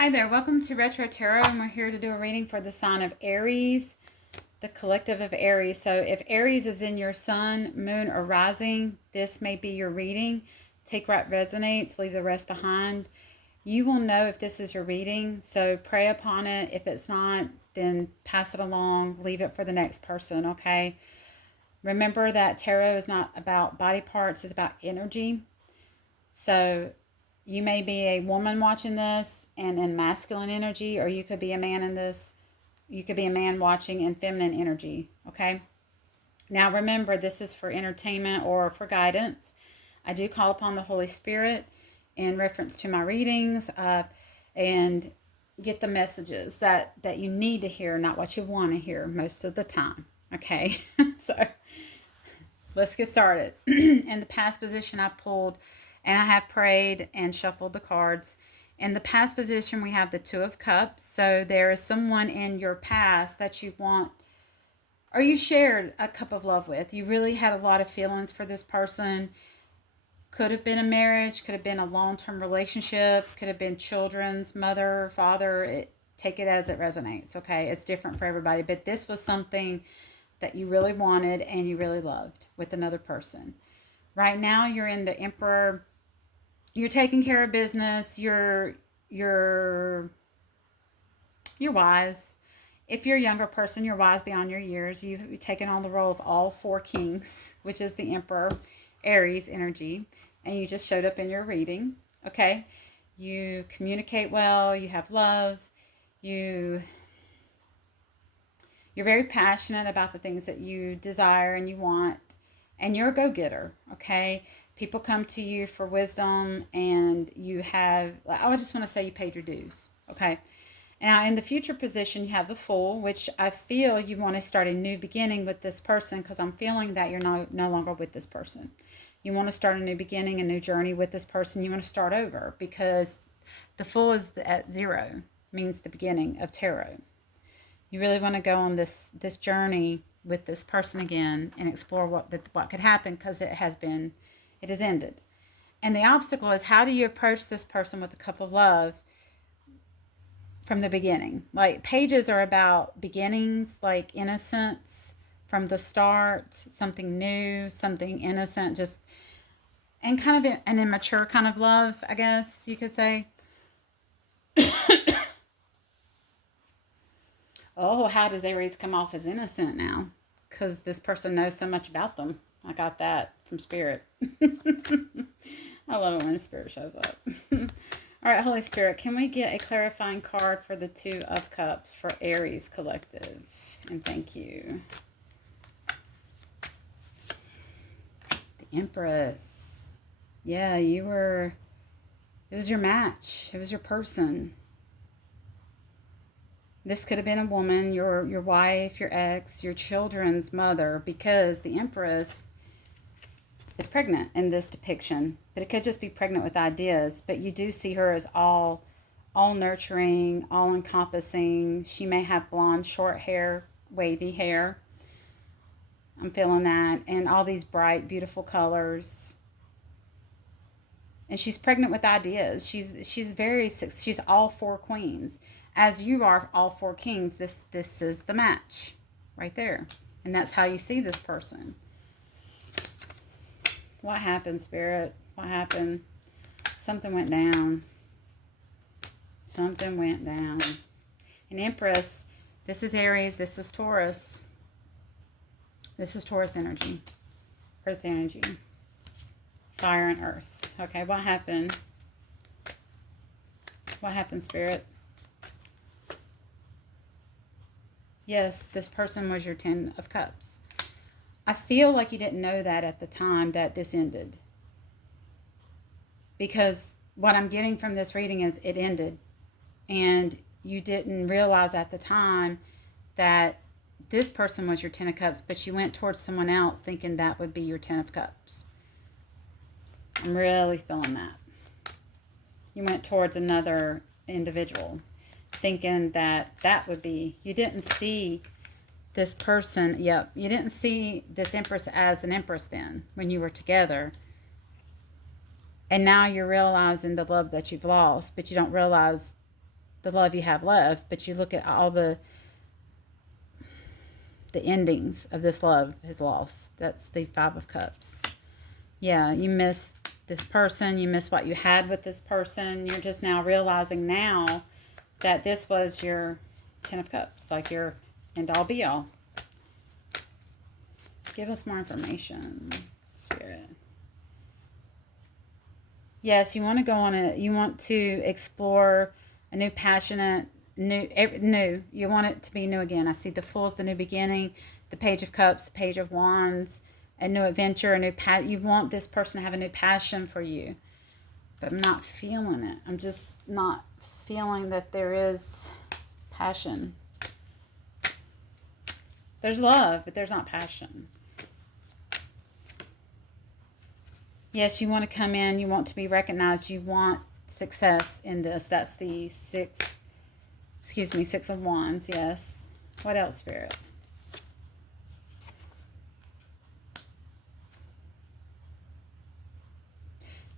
Hi there, welcome to Retro Tarot, and we're here to do a reading for the sign of Aries, the collective of Aries. So if Aries is in your sun, moon, or rising, this may be your reading. Take what resonates, leave the rest behind. You will know if this is your reading, so pray upon it. If it's not, then pass it along, leave it for the next person, okay? Remember that tarot is not about body parts, it's about energy. So you may be a woman watching this and in masculine energy, or you could be a man in this. You could be a man watching in feminine energy, okay? Now remember, this is for entertainment or for guidance. I do call upon the Holy Spirit in reference to my readings and get the messages that you need to hear, not what you want to hear most of the time, okay? So let's get started. In the past position, I pulled and I have prayed and shuffled the cards. In the past position, we have the Two of Cups. So there is someone in your past that you want, or you shared a cup of love with. You really had a lot of feelings for this person. Could have been a marriage, could have been a long-term relationship, could have been children's mother, father. Take it as it resonates, okay? It's different for everybody. But this was something that you really wanted and you really loved with another person. Right now, you're in the Emperor. You're taking care of business. You're wise. If you're a younger person, you're wise beyond your years. You've taken on the role of all four kings, which is the Emperor, Aries energy, and you just showed up in your reading. Okay, you communicate well. You have love. You're very passionate about the things that you desire and you want, and you're a go-getter. Okay. People come to you for wisdom, and you have, I just want to say you paid your dues, okay? Now, in the future position, you have the Fool, which I feel you want to start a new beginning with this person, because I'm feeling that you're no longer with this person. You want to start a new beginning, a new journey with this person. You want to start over, because the Fool is at zero, means the beginning of tarot. You really want to go on this journey with this person again and explore what could happen, because it has ended. And the obstacle is, how do you approach this person with a cup of love from the beginning? Like, pages are about beginnings, like innocence from the start, something new, something innocent, just, and kind of an immature kind of love, I guess you could say. Oh, how does Aries come off as innocent now? Because this person knows so much about them. I got that from Spirit. I love it when Spirit shows up. All right, Holy Spirit, can we get a clarifying card for the Two of Cups for Aries Collective? And thank you. The Empress. Yeah, it was your match. It was your person. This could have been a woman, your wife, your ex, your children's mother, because the Empress is pregnant in this depiction. But it could just be pregnant with ideas. But you do see her as all nurturing, all encompassing. She may have blonde, short hair, wavy hair. I'm feeling that. And all these bright, beautiful colors. And she's pregnant with ideas. She's all four queens. As you are all four kings, this is the match right there. And that's how you see this person. What happened, Spirit? What happened? Something went down. Something went down. An Empress, this is Aries, this is Taurus. This is Taurus energy. Earth energy. Fire and earth. Okay, what happened? What happened, Spirit? Yes, this person was your Ten of Cups. I feel like you didn't know that at the time that this ended. Because what I'm getting from this reading is it ended. And you didn't realize at the time that this person was your Ten of Cups, but you went towards someone else thinking that would be your Ten of Cups. I'm really feeling that. You went towards another individual thinking that would be, you didn't see this person, you didn't see this Empress as an Empress then when you were together. And now you're realizing the love that you've lost, but you don't realize the love you have left, but you look at all the endings of this love is lost. That's the Five of Cups. Yeah, you miss this person. You miss what you had with this person. You're just now realizing now that this was your Ten of Cups, like your end all be all. Give us more information, Spirit. Yes, you want to go on you want to explore a new passionate, new. You want it to be new again. I see the Fool's the new beginning, the Page of Cups, the Page of Wands, a new adventure, a new you want this person to have a new passion for you. But I'm not feeling it. I'm just not feeling that there is passion. There's love, but there's not passion. Yes, you want to come in. You want to be recognized. You want success in this. That's the Six of Wands. Yes. What else, Spirit?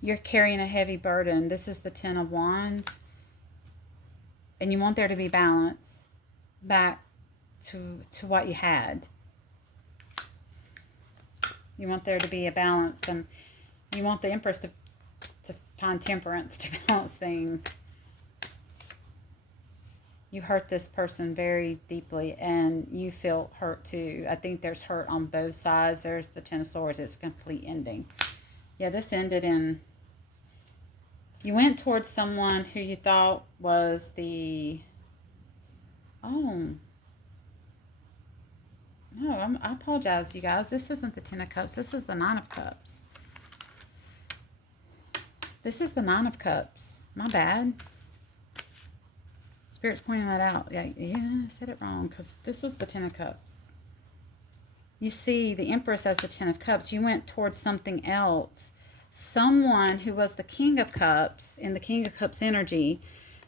You're carrying a heavy burden. This is the Ten of Wands. And you want there to be balance back to what you had. You want there to be a balance, and you want the Empress to find temperance, to balance things. You hurt this person very deeply, and you feel hurt too. I think there's hurt on both sides. There's the Ten of Swords. It's a complete ending. Yeah, this ended in... You went towards someone who you thought was the... Oh. No, I apologize, you guys. This isn't the Ten of Cups. This is the Nine of Cups. This is the Nine of Cups. My bad. Spirit's pointing that out. Yeah, I said it wrong because this is the Ten of Cups. You see the Empress as the Ten of Cups. You went towards something else. Someone who was the King of Cups, in the King of Cups energy,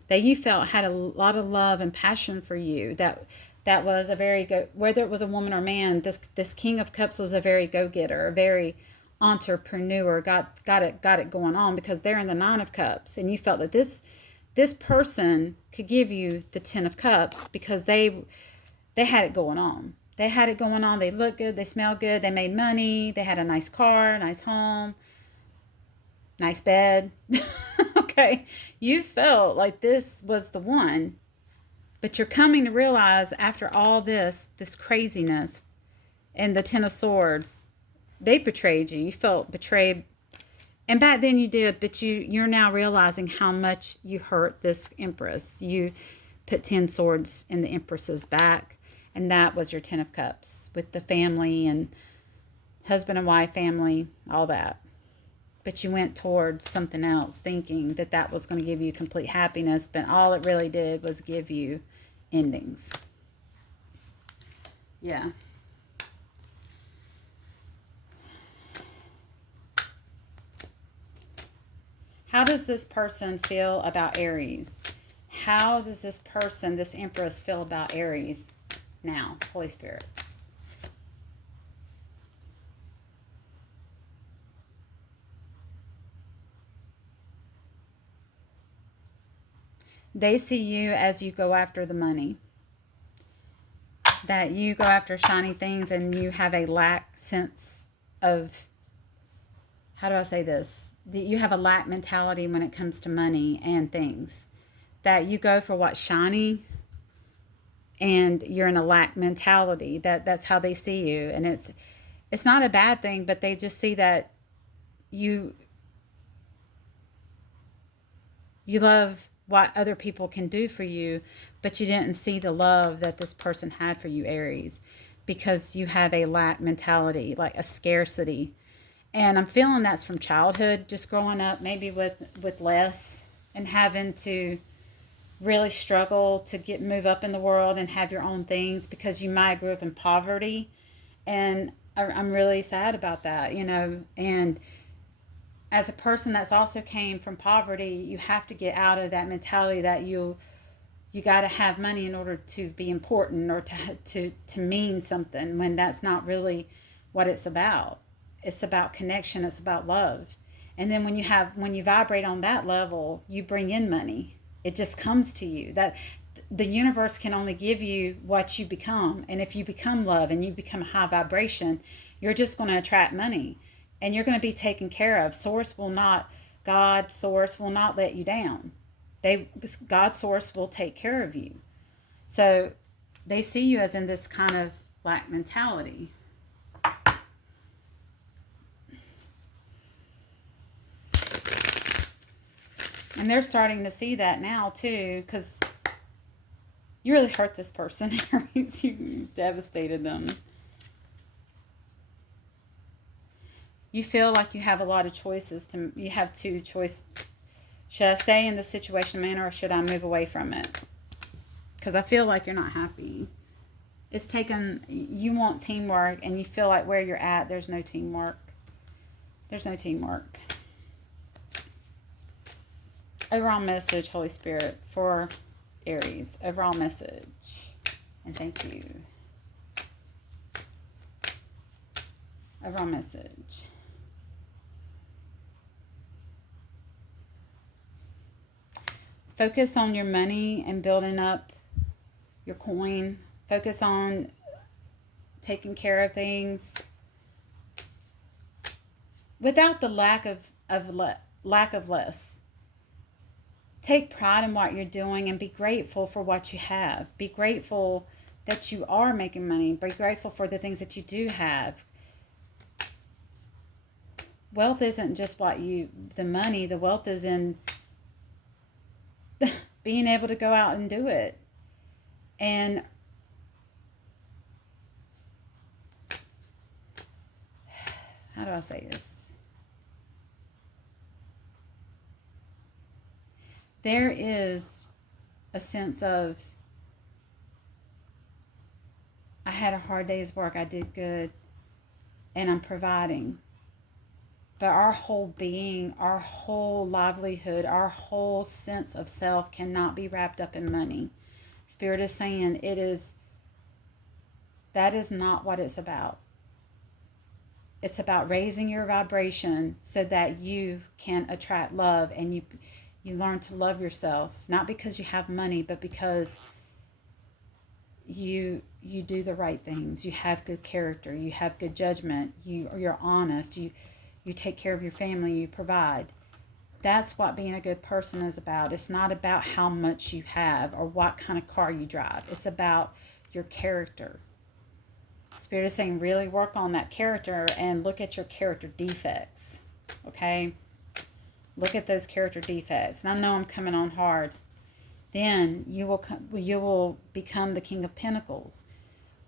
that you felt had a lot of love and passion for you. That was a very good, whether it was a woman or man, this King of Cups was a very go-getter, a very entrepreneur, got it going on, because they're in the Nine of Cups, and you felt that this person could give you the Ten of Cups because they had it going on. They had it going on. They looked good. They smelled good. They made money. They had a nice car, nice home, nice bed. Okay. You felt like this was the one, but you're coming to realize after all this craziness and the Ten of Swords, they betrayed you. You felt betrayed. And back then you did, but you're now realizing how much you hurt this Empress. You put 10 swords in the Empress's back, and that was your Ten of Cups with the family and husband and wife family, all that. But you went towards something else thinking that was going to give you complete happiness, but all it really did was give you endings. Yeah. How does this person feel about Aries? How does this person, this Empress, feel about Aries now? Holy Spirit. They see you as you go after the money. That you go after shiny things and you have a lack sense of, how do I say this? You have a lack mentality when it comes to money and things. That you go for what's shiny and you're in a lack mentality. That's how they see you. And it's not a bad thing, but they just see that you love what other people can do for you, but you didn't see the love that this person had for you, Aries, because you have a lack mentality, like a scarcity. And I'm feeling that's from childhood, just growing up maybe with less and having to really struggle to move up in the world and have your own things, because you might grew up in poverty. And I'm really sad about that, and as a person that's also came from poverty, you have to get out of that mentality that you got to have money in order to be important or to mean something, when that's not really what it's about. It's about connection. It's about love. And then when you vibrate on that level, you bring in money. It just comes to you. That the universe can only give you what you become. And if you become love and you become a high vibration, you're just going to attract money and you're going to be taken care of. God, source will not let you down. God, source will take care of you. So they see you as in this kind of lack mentality. And they're starting to see that now too, because you really hurt this person, Aries. You devastated them. You feel like you have a lot of choices. You have two choices. Should I stay in the situation I'm in, or should I move away from it? Because I feel like you're not happy. It's taken, you want teamwork, and you feel like where you're at, there's no teamwork. There's no teamwork. Overall message, Holy Spirit, for Aries. Overall message. And thank you. Overall message. Focus on your money and building up your coin. Focus on taking care of things without the lack of less. Take pride in what you're doing and be grateful for what you have. Be grateful that you are making money. Be grateful for the things that you do have. Wealth isn't just the money. The wealth is in being able to go out and do it. And how do I say this? There is a sense of, I had a hard day's work, I did good, and I'm providing. But our whole being, our whole livelihood, our whole sense of self cannot be wrapped up in money. Spirit is saying that is not what it's about. It's about raising your vibration so that you can attract love, and you learn to love yourself, not because you have money, but because you do the right things. You have good character, you have good judgment, you're honest, you take care of your family, you provide. That's what being a good person is about. It's not about how much you have or what kind of car you drive. It's about your character. Spirit is saying really work on that character and look at your character defects. Okay? Look at those character defects. And I know I'm coming on hard. Then you will become the King of Pentacles,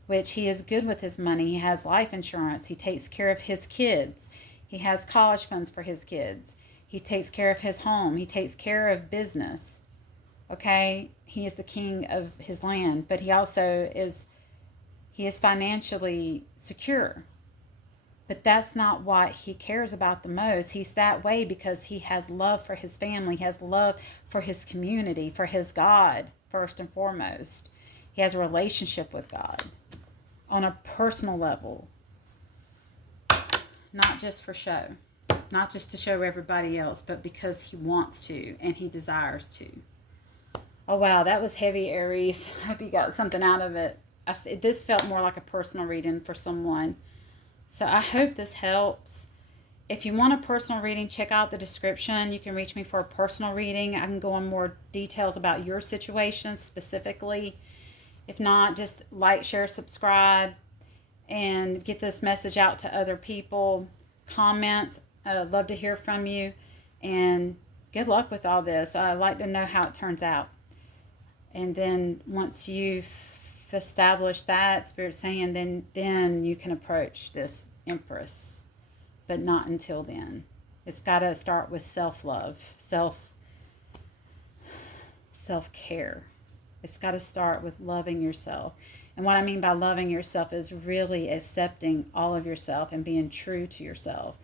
which he is good with his money. He has life insurance. He takes care of his kids. He has college funds for his kids. He takes care of his home. He takes care of business. Okay? He is the king of his land, but he also is financially secure. But that's not what he cares about the most. He's that way because he has love for his family. He has love for his community, for his God, first and foremost. He has a relationship with God on a personal level, not just for show. Not just to show everybody else, but because he wants to and he desires to. Oh, wow, that was heavy, Aries. I hope you got something out of it. This felt more like a personal reading for someone. So I hope this helps. If you want a personal reading, check out the description. You can reach me for a personal reading. I can go in more details about your situation specifically. If not, just like, share, subscribe, and get this message out to other people. Comments. I'd love to hear from you, and good luck with all this. I'd like to know how it turns out. And then once you've established that, Spirit saying, then you can approach this Empress, but not until then. It's got to start with self-love, self-care. It's got to start with loving yourself. And what I mean by loving yourself is really accepting all of yourself and being true to yourself.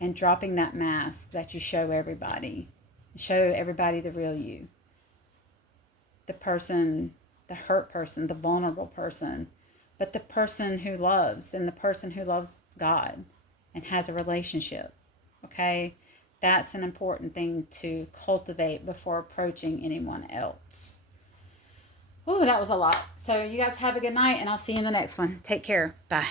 And dropping that mask that you show everybody. Show everybody the real you. The person, the hurt person, the vulnerable person. But the person who loves, and the person who loves God and has a relationship. Okay? That's an important thing to cultivate before approaching anyone else. Oh, that was a lot. So you guys have a good night, and I'll see you in the next one. Take care. Bye.